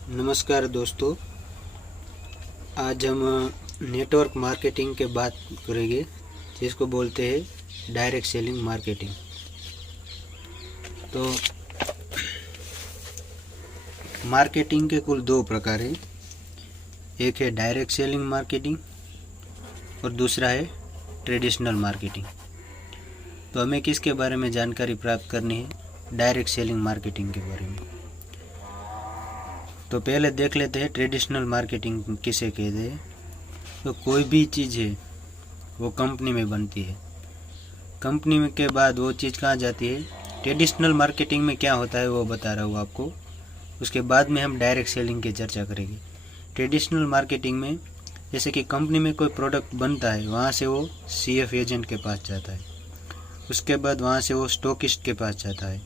नमस्कार दोस्तों, आज हम नेटवर्क मार्केटिंग के बात करेंगे जिसको बोलते हैं डायरेक्ट सेलिंग मार्केटिंग। तो मार्केटिंग के कुल दो प्रकार हैं, एक है डायरेक्ट सेलिंग मार्केटिंग और दूसरा है ट्रेडिशनल मार्केटिंग। तो हमें किसके बारे में जानकारी प्राप्त करनी है? डायरेक्ट सेलिंग मार्केटिंग के बारे में। तो पहले देख लेते हैं ट्रेडिशनल मार्केटिंग किसे कहते हैं। तो कोई भी चीज़ है वो कंपनी में बनती है, कंपनी में के बाद वो चीज़ कहाँ जाती है? ट्रेडिशनल मार्केटिंग में क्या होता है वो बता रहा हूँ आपको, उसके बाद में हम डायरेक्ट सेलिंग की चर्चा करेंगे। ट्रेडिशनल मार्केटिंग में जैसे कि कंपनी में कोई प्रोडक्ट बनता है, वहाँ से वो CF एजेंट के पास जाता है, उसके बाद वहाँ से वो स्टॉकिस्ट के पास जाता है,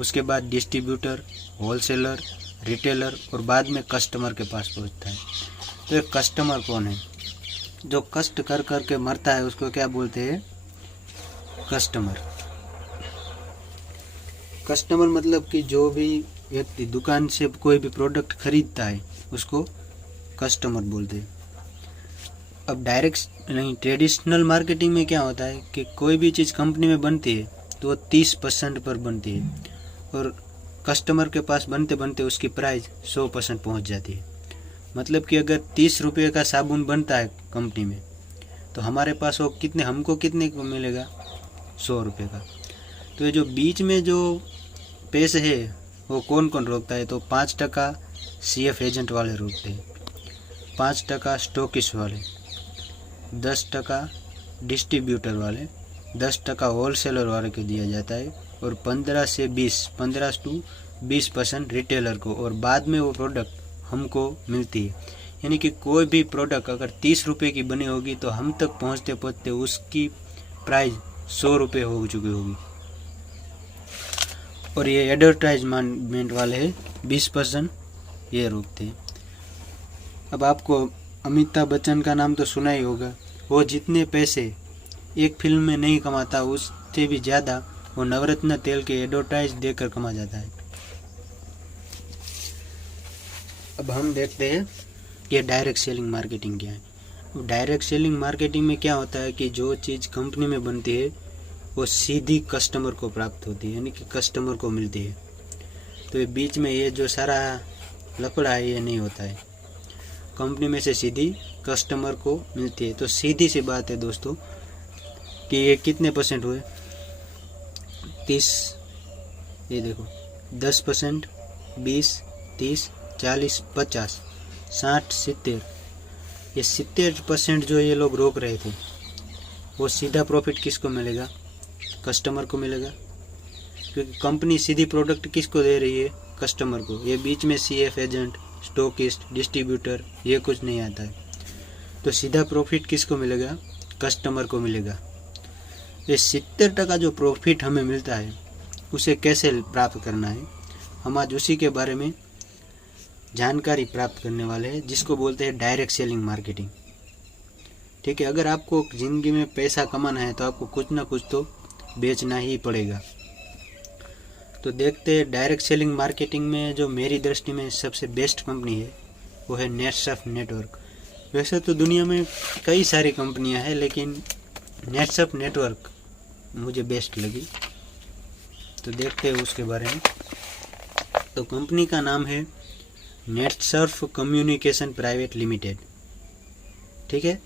उसके बाद डिस्ट्रीब्यूटर, होलसेलर, रिटेलर और बाद में कस्टमर के पास पहुंचता है। तो एक कस्टमर कौन है? जो कष्ट कर कर के मरता है उसको क्या बोलते हैं? कस्टमर। कस्टमर मतलब कि जो भी व्यक्ति दुकान से कोई भी प्रोडक्ट खरीदता है उसको कस्टमर बोलते हैं। अब डायरेक्ट नहीं, ट्रेडिशनल मार्केटिंग में क्या होता है कि कोई भी चीज़ कंपनी में बनती है तो वो 30% पर बनती है और कस्टमर के पास बनते बनते उसकी प्राइस 100% पहुंच जाती है। मतलब कि अगर 30 रुपये का साबुन बनता है कंपनी में तो हमारे पास वो हमको कितने को मिलेगा? 100 रुपये का। तो ये जो बीच में जो पैसे है वो कौन कौन रोकता है? तो 5% CF एजेंट वाले रोकते हैं, 5% स्टॉकिस्ट वाले, 10% डिस्ट्रीब्यूटर वाले, 10% होलसेलर वाले को दिया जाता है और 15 to 20% रिटेलर को, और बाद में वो प्रोडक्ट हमको मिलती है। यानी कि कोई भी प्रोडक्ट अगर 30 रुपये की बनी होगी तो हम तक पहुंचते पहुंचते उसकी प्राइस 100 रुपये हो चुकी होगी। और ये एडवर्टाइजमेंट वाले हैं 20%, ये रोकते हैं। अब आपको अमिताभ बच्चन का नाम तो सुना ही होगा। वो जितने पैसे एक फिल्म में नहीं कमाता उससे भी ज़्यादा वो नवरत्न तेल के एडवर्टाइज देकर कमा जाता है। अब हम देखते हैं कि डायरेक्ट सेलिंग मार्केटिंग क्या है। डायरेक्ट सेलिंग मार्केटिंग में क्या होता है कि जो चीज़ कंपनी में बनती है वो सीधी कस्टमर को प्राप्त होती है, यानी कि कस्टमर को मिलती है। तो ये बीच में ये जो सारा लफड़ा है ये नहीं होता है, कंपनी में से सीधी कस्टमर को मिलती है। तो सीधी सी बात है दोस्तों कि ये कितने परसेंट हुए? 30, ये देखो 10%, 20, 30, 40, 50, 60, 70, ये 70% जो ये लोग रोक रहे थे वो सीधा प्रॉफिट किसको मिलेगा? कस्टमर को मिलेगा, क्योंकि कंपनी सीधी प्रोडक्ट किसको दे रही है? कस्टमर को। ये बीच में CF एजेंट, स्टॉकिस्ट, डिस्ट्रीब्यूटर ये कुछ नहीं आता है। तो सीधा प्रॉफिट किसको मिलेगा? कस्टमर को मिलेगा। ये 70% जो प्रॉफिट हमें मिलता है उसे कैसे प्राप्त करना है, हम आज उसी के बारे में जानकारी प्राप्त करने वाले हैं, जिसको बोलते हैं डायरेक्ट सेलिंग मार्केटिंग। ठीक है, अगर आपको ज़िंदगी में पैसा कमाना है तो आपको कुछ ना कुछ तो बेचना ही पड़ेगा। तो देखते हैं डायरेक्ट सेलिंग मार्केटिंग में जो मेरी दृष्टि में सबसे बेस्ट कंपनी है वो है नेटसर्फ नेटवर्क। वैसे तो दुनिया में कई सारी कंपनियां हैं लेकिन नेटसर्फ नेटवर्क मुझे बेस्ट लगी। तो देखते हैं उसके बारे में। तो कंपनी का नाम है नेटसर्फ कम्युनिकेशन प्राइवेट लिमिटेड। ठीक है,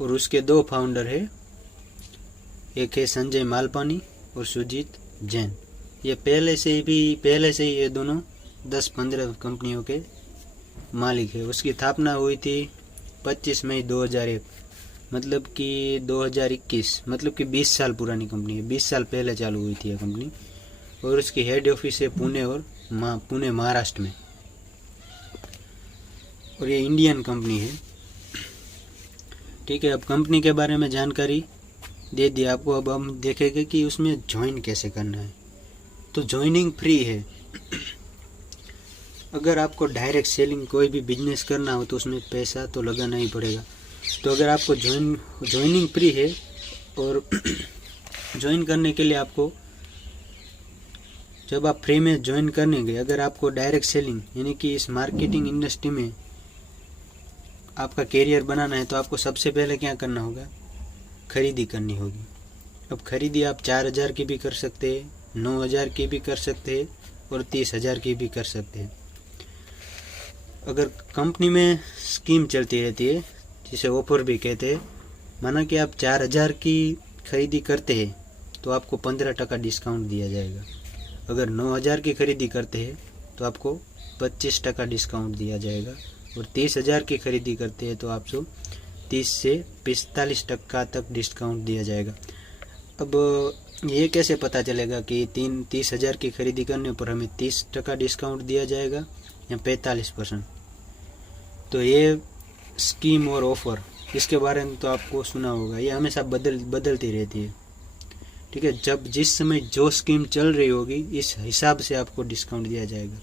और उसके दो फाउंडर है, एक है संजय मालपानी और सुजीत जैन। ये पहले से ही ये दोनों 10-15 कंपनियों के मालिक है। उसकी स्थापना हुई थी 25 मई 2001, मतलब कि 2021, मतलब कि 20 साल पुरानी कंपनी है। 20 साल पहले चालू हुई थी ये कंपनी, और उसकी हेड ऑफिस है पुणे और पुणे महाराष्ट्र में, और ये इंडियन कंपनी है। ठीक है, अब कंपनी के बारे में जानकारी दे दिया आपको। अब हम देखेंगे कि उसमें ज्वाइन कैसे करना है। तो ज्वाइनिंग फ्री है। अगर आपको डायरेक्ट सेलिंग कोई भी बिजनेस करना हो तो उसमें पैसा तो लगाना ही पड़ेगा। तो अगर आपको ज्वाइनिंग फ्री है और ज्वाइन करने के लिए आपको जब आप फ्री में ज्वाइन करने गए, अगर आपको डायरेक्ट सेलिंग यानी कि इस मार्केटिंग इंडस्ट्री में आपका कैरियर बनाना है तो आपको सबसे पहले क्या करना होगा, खरीदी करनी होगी। अब खरीदी आप 4,000 की भी कर सकते हैं, 9,000 की भी कर सकते हैं और 30,000 की भी कर सकते हैं। अगर कंपनी में स्कीम चलती रहती है जिसे ऑफर भी कहते हैं, माना कि आप 4,000 की खरीदी करते हैं तो आपको 15% डिस्काउंट दिया जाएगा। अगर 9,000 की खरीदी करते हैं तो आपको 25% डिस्काउंट दिया जाएगा और 30,000 की खरीदी करते हैं तो आपको 30 से 45% तक डिस्काउंट दिया जाएगा। अब ये कैसे पता चलेगा कि 30,000 की खरीदी करने पर हमें 30% डिस्काउंट दिया जाएगा या 45%? तो ये स्कीम और ऑफ़र, इसके बारे में तो आपको सुना होगा, ये हमेशा बदलती रहती है। ठीक है, जब जिस समय जो स्कीम चल रही होगी इस हिसाब से आपको डिस्काउंट दिया जाएगा।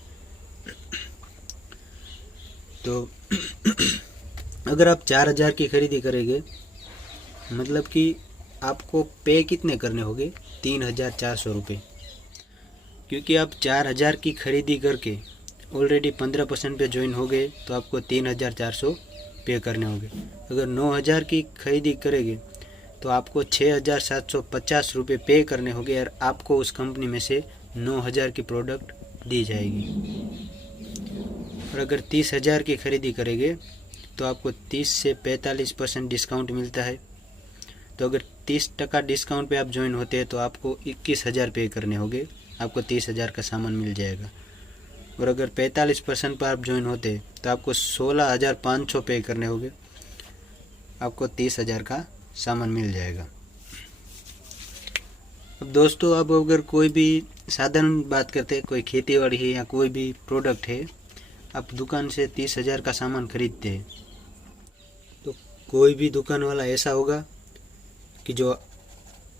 तो अगर आप 4,000 की खरीदी करेंगे मतलब कि आपको पे कितने करने होंगे, 3,400 रुपये, क्योंकि आप 4,000 की खरीदी करके ऑलरेडी 15% पे ज्वाइन हो गए तो आपको 3,400 पे करने होंगे। अगर 9,000 की खरीदी करेंगे तो आपको 6,750 रुपये पे करने होंगे और आपको उस कंपनी में से 9,000 की प्रोडक्ट दी जाएगी। और अगर 30,000 की खरीदी करेंगे तो आपको 30 से 45% डिस्काउंट मिलता है। तो अगर 30% डिस्काउंट पे आप ज्वाइन होते हैं तो आपको 21,000 पे करने होंगे, आपको 30,000 का सामान मिल जाएगा। और अगर 45% पर आप ज्वाइन होते हैं तो आपको 16,500 पे करने होंगे, आपको 30,000 का सामान मिल जाएगा। अब दोस्तों, अब अगर कोई भी साधारण बात करते हैं, कोई खेतीबाड़ी है या कोई भी प्रोडक्ट है, आप दुकान से 30,000 का सामान खरीदते हैं तो कोई भी दुकान वाला ऐसा होगा कि जो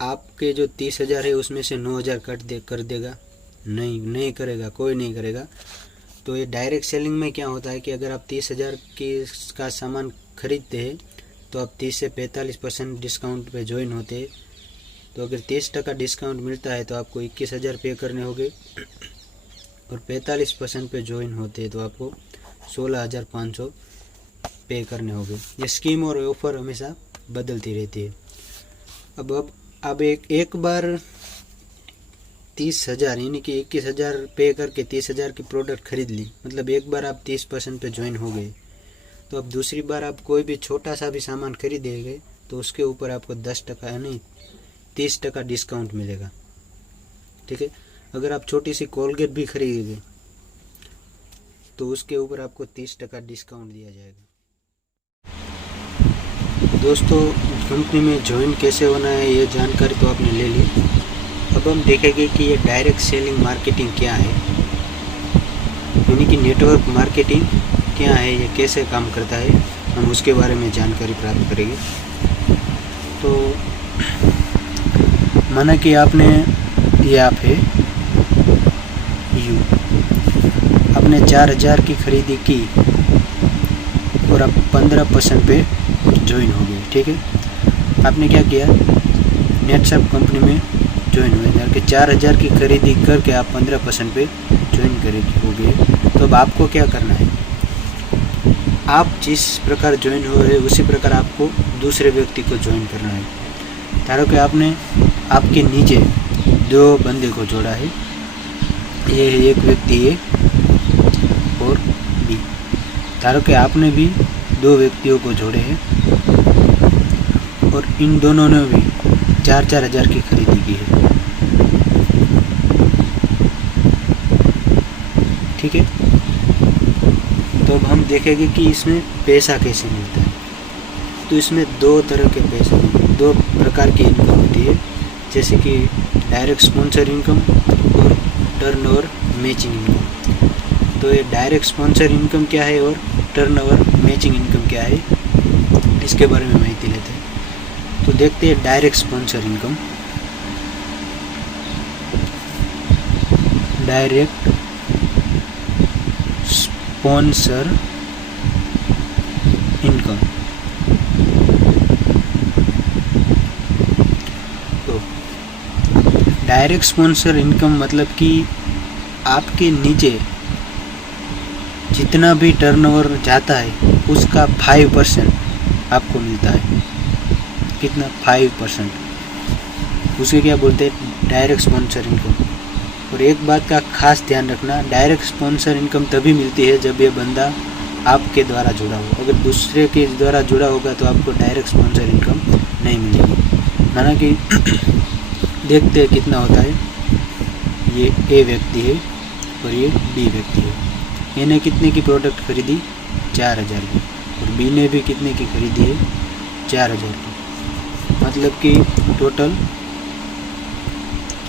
आपके जो 30,000 है उसमें से 9,000 कर देगा? नहीं करेगा, कोई नहीं करेगा। तो ये डायरेक्ट सेलिंग में क्या होता है कि अगर आप 30,000 का सामान खरीदते हैं तो आप 30 से 45% डिस्काउंट पे ज्वाइन होते हैं। तो अगर 30% डिस्काउंट मिलता है तो आपको 21,000 पे करने होंगे और 45% पे ज्वाइन होते हैं तो आपको 16,500 पे करने होंगे। ये स्कीम और ऑफ़र हमेशा बदलती रहती है। अब एक बार 30,000 यानी कि 21,000 पे करके 30,000 की प्रोडक्ट खरीद ली, मतलब एक बार आप 30% पे ज्वाइन हो गए। तो अब दूसरी बार आप कोई भी छोटा सा भी सामान खरीदेंगे तो उसके ऊपर आपको 10% नहीं 30% डिस्काउंट मिलेगा। ठीक है, अगर आप छोटी सी कोलगेट भी खरीदेंगे तो उसके ऊपर आपको 30% डिस्काउंट दिया जाएगा। दोस्तों, कंपनी में ज्वाइन कैसे होना है ये जानकारी तो आपने ले ली। अब हम देखेंगे कि ये डायरेक्ट सेलिंग मार्केटिंग क्या है, यानी कि नेटवर्क मार्केटिंग क्या है, ये कैसे काम करता है, हम उसके बारे में जानकारी प्राप्त करेंगे। तो माना कि आपने ये ऐप है आपने 4,000 की खरीदी की और आप 15% पे ज्वाइन हो गए। ठीक है, आपने क्या किया, नेटसप कंपनी में ज्वाइन हुए, जबकि 4,000 की खरीदी करके आप 15% पे ज्वाइन हो गए। तो अब आपको क्या करना है, आप जिस प्रकार ज्वाइन हो रहे उसी प्रकार आपको दूसरे व्यक्ति को ज्वाइन करना है। धारो कि आपने आपके नीचे 2 बंदे को जोड़ा है, ये है एक व्यक्ति ए और बी। धारो कि आपने भी 2 व्यक्तियों को जोड़े हैं और इन दोनों ने भी 4,000 की खरीदी की है। ठीक है, तो अब हम देखेंगे कि इसमें पैसा कैसे मिलता है। तो इसमें 2 तरह के पैसे, 2 प्रकार की इनकम होती है, जैसे कि डायरेक्ट स्पॉन्सर इनकम और टर्नओवर मैचिंग इनकम। तो ये डायरेक्ट स्पॉन्सर इनकम क्या है और टर्नओवर मैचिंग इनकम क्या है, इसके बारे में माहिती लेते हैं। तो देखते हैं direct sponsor income. Direct sponsor income, तो डायरेक्ट स्पॉन्सर इनकम मतलब कि आपके नीचे जितना भी टर्नओवर जाता है उसका 5% आपको मिलता है। कितना? 5%। उसे क्या बोलते हैं? Direct sponsor income. और एक बात का खास ध्यान रखना, डायरेक्ट स्पॉन्सर इनकम तभी मिलती है जब ये बंदा आपके द्वारा जुड़ा हो। अगर दूसरे के द्वारा जुड़ा होगा तो आपको डायरेक्ट स्पॉन्सर इनकम नहीं मिलेगी। माना कि देखते हैं कितना होता है। ये ए व्यक्ति है और ये बी व्यक्ति है। ए ने कितने की प्रोडक्ट खरीदी? 4000 की। और बी ने भी कितने की खरीदी है? 4000 की। मतलब कि टोटल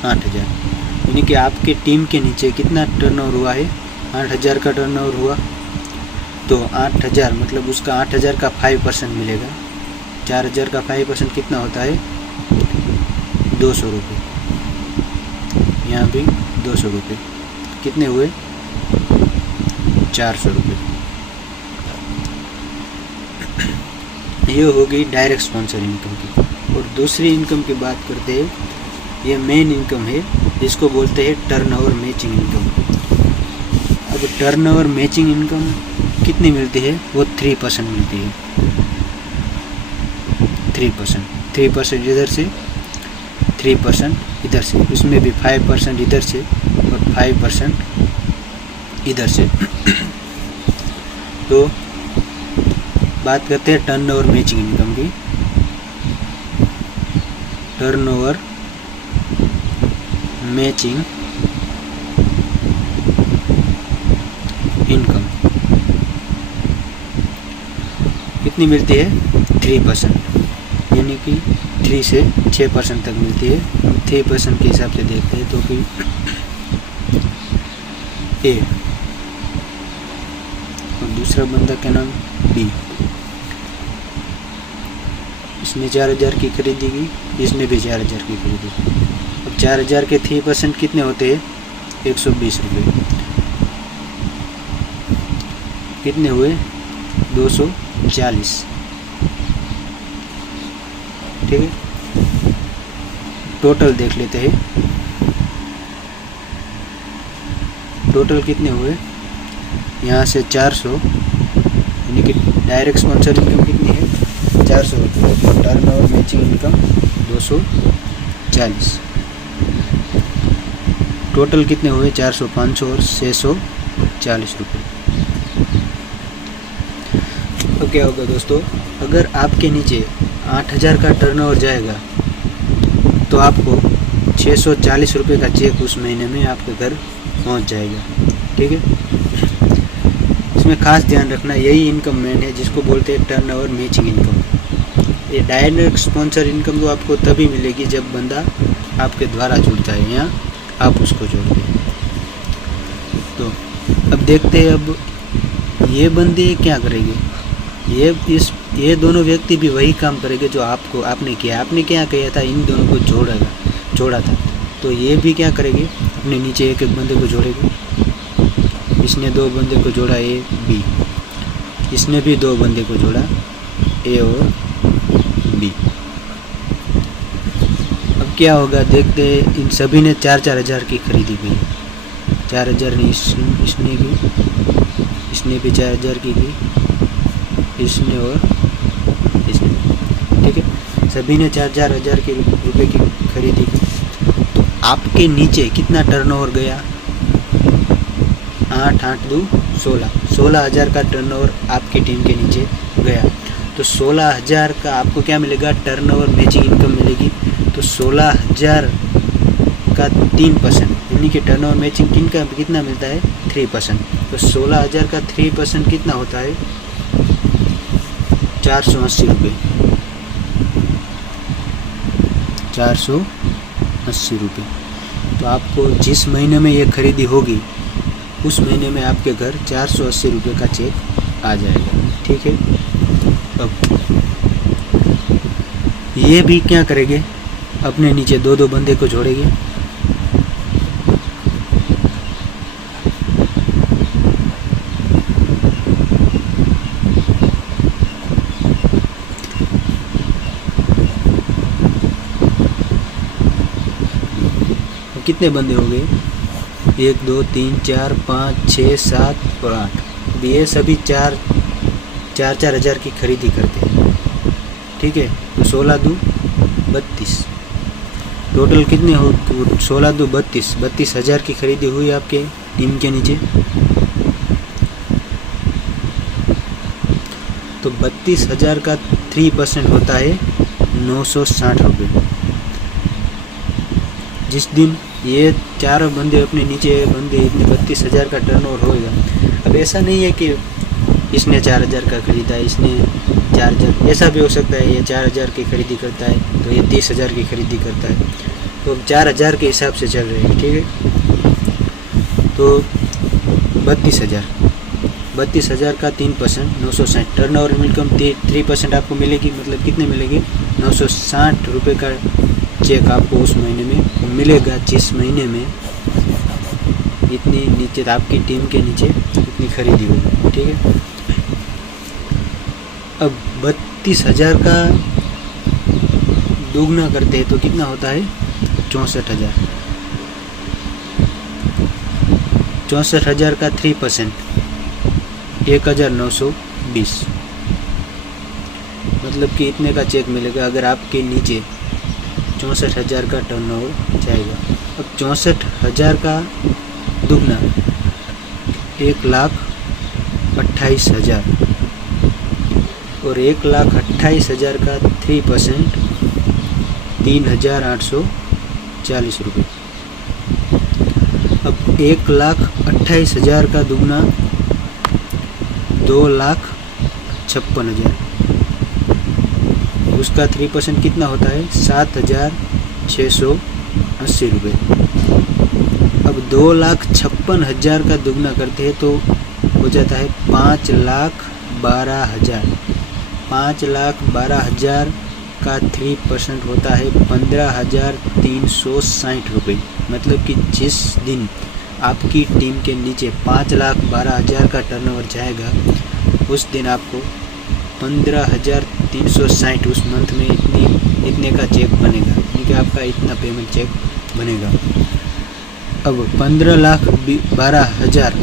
8000। यानी कि आपके टीम के नीचे कितना टर्नओवर हुआ है? 8000 का टर्नओवर हुआ। तो 8000 मतलब उसका 8000 का 5% मिलेगा। 4000 का 5% कितना होता है? 200 रुपये। यहाँ भी 200 रुपये। कितने हुए? 400 रुपये। ये हो गई डायरेक्ट स्पॉन्सर इनकम की। और दूसरी इनकम की बात करते हैं, ये मेन इनकम है, जिसको बोलते हैं टर्नओवर मैचिंग इनकम। अब टर्नओवर मैचिंग इनकम कितनी मिलती है? वो 3% मिलती है। 3% इधर से, 3% इधर से। इसमें भी 5% इधर से और 5% इधर से। तो बात करते हैं टर्नओवर मैचिंग इनकम की। टर्नओवर मैचिंग इनकम कितनी मिलती है? 3%। यानी कि 3 से 6% तक मिलती है। हम 3% के हिसाब से देखते हैं तो कि ए और दूसरा बंदा क्या नाम? बी। इसने 4000 की खरीदी की, इसने भी 4000 की खरीदी। अब 4000 के 3% कितने होते हैं? 120 रुपये। कितने हुए? 240। ठीक है, टोटल देख लेते हैं। टोटल कितने हुए? यहाँ से 400, यानी कि डायरेक्ट स्पॉन्सर इनकम कितनी है? 400 रुपये। Turnover matching income 240। टोटल कितने हुए? 400, 500 और 640 रुपये। तो क्या होगा दोस्तों, अगर आपके नीचे 8000 का टर्नओवर जाएगा तो आपको 640 रुपये का चेक उस महीने में आपके घर पहुंच जाएगा। ठीक है, इसमें खास ध्यान रखना, यही इनकम मेन है जिसको बोलते हैं टर्नओवर मैचिंग इनकम। ये डायरेक्ट स्पॉन्सर इनकम तो आपको तभी मिलेगी जब बंदा आपके द्वारा जुड़ता है या आप उसको जोड़ते हैं। तो अब देखते हैं, अब ये बंदे क्या करेंगे? ये दोनों व्यक्ति भी वही काम करेंगे जो आपने किया। आपने क्या किया था? इन दोनों को जोड़ा था। तो ये भी क्या करेंगे? अपने नीचे एक एक बंदे को जोड़ेंगे। इसने 2 बंदे को जोड़ा, ए बी। इसने भी 2 बंदे को जोड़ा, ए और बी। अब क्या होगा देखते हैं। इन सभी ने 4-4 हज़ार की खरीदी की। 4000 ने इसने की, इसने भी 4000 की, इसने और इसने। ठीक है, सभी ने 4-4 हज़ार के रुपये की खरीदी की। तो आपके नीचे कितना टर्नओवर गया? 8×8=2 16,000 का टर्नओवर आपकी टीम के नीचे गया। तो 16,000 का आपको क्या मिलेगा? टर्नओवर मैचिंग इनकम मिलेगी। तो 16,000 का 3%, यानी कि टर्नओवर मैचिंग का कितना मिलता है? 3%। तो 16,000 का 3% कितना होता है? 480 रुपये। 480 रुपये। तो आपको जिस महीने में ये खरीदी होगी उस महीने में आपके घर 480 रुपये का चेक आ जाएगा। ठीक है, अब ये भी क्या करेंगे? अपने नीचे 2-2 बंदे को जोड़ेंगे। कितने बंदे हो गए? 1 2 3 4 5 6 7 और 8, ये सभी 4 हज़ार की खरीदी करते हैं। ठीक है, तो 16 दूँ 32, टोटल कितने हो? 16 दूँ 32 हज़ार की खरीदी हुई आपके टीम के नीचे। तो 32 हज़ार का 3% होता है 960 रुपये। जिस दिन ये चारों बंदे अपने नीचे बंदे इतने 32 हज़ार का टर्नओवर होगा। अब ऐसा नहीं है कि इसने 4 हज़ार का खरीदा, इसने 4 हज़ार, ऐसा भी हो सकता है ये 4 हज़ार की खरीदी करता है तो ये 30 हज़ार की खरीदी करता है, तो 4 हज़ार के हिसाब से चल रहे हैं। ठीक है, तो 32 हज़ार का 3% 960, टर्नओवर इनकम 3% आपको मिलेगी, मतलब कितने मिलेंगे? 960 रुपये का चेक आपको उस महीने में मिलेगा, जिस महीने में इतनी नीचे आपकी टीम के नीचे इतनी खरीदी होगी। ठीक है, अब 32 हज़ार का दोगुना करते हैं तो कितना होता है? 64 हज़ार। 64 हज़ार का 3% 1920, मतलब कि इतने का चेक मिलेगा अगर आपके नीचे 64 हज़ार का टर्नओवर जाएगा। अब 64 हज़ार का दुगना 1,28,000 और 1,28,000 का 3% 3,840 रुपये। अब 1,28,000 का दुगना 2,56,000, उसका 3% कितना होता है? 7,680 रुपये। अब 2,56,000 का दुगना करते हैं तो हो जाता है 5,12,000। 5,12,000 का 3% होता है 15,360 रुपये। मतलब कि जिस दिन आपकी टीम के नीचे 5,12,000 का टर्नओवर जाएगा उस दिन आपको 15,360 उस मंथ में इतने का चेक बनेगा, यानी कि आपका इतना पेमेंट चेक बनेगा। अब 15,12,000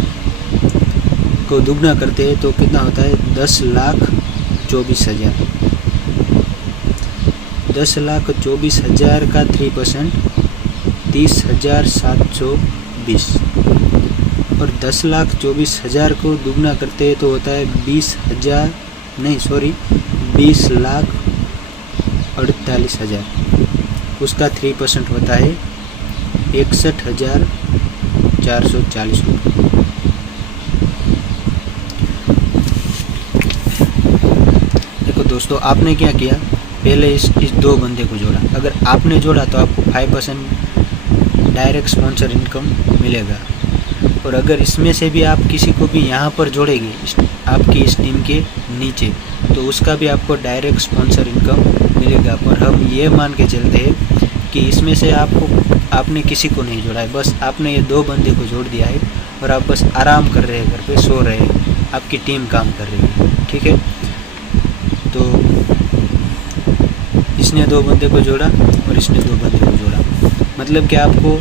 को दुगना करते हैं तो कितना होता है? 10,24,000। 10,24,000 का 3% 30,720 और 10,24,000 को दुगना करते हैं तो होता है 20,48,000। उसका 3% होता है 61,440 रुपये। देखो दोस्तों, आपने क्या किया? पहले इस 2 बंदे को जोड़ा। अगर आपने जोड़ा तो आपको 5% डायरेक्ट स्पॉन्सर इनकम मिलेगा, और अगर इसमें से भी आप किसी को भी यहाँ पर जोड़ेंगे आपकी इस टीम के नीचे तो उसका भी आपको डायरेक्ट स्पॉन्सर इनकम मिलेगा। पर हम ये मान के चलते हैं कि इसमें से आपने किसी को नहीं जोड़ा है, बस आपने ये 2 बंदे को जोड़ दिया है और आप बस आराम कर रहे हैं, घर पे सो रहे हैं, आपकी टीम काम कर रही है। ठीक है, तो इसने 2 बंदे को जोड़ा और इसने 2 बंदे को जोड़ा, मतलब कि आपको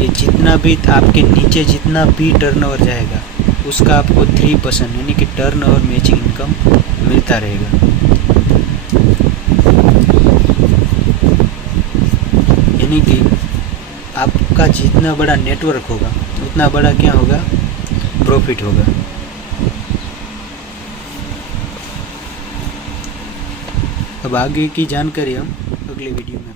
ये जितना भी आपके नीचे जितना भी टर्नओवर जाएगा उसका आपको 3% यानी कि टर्नओवर मैचिंग इनकम मिलता रहेगा। यानी कि आपका जितना बड़ा नेटवर्क होगा उतना बड़ा क्या होगा? प्रॉफिट होगा। अब आगे की जानकारी हम अगले वीडियो में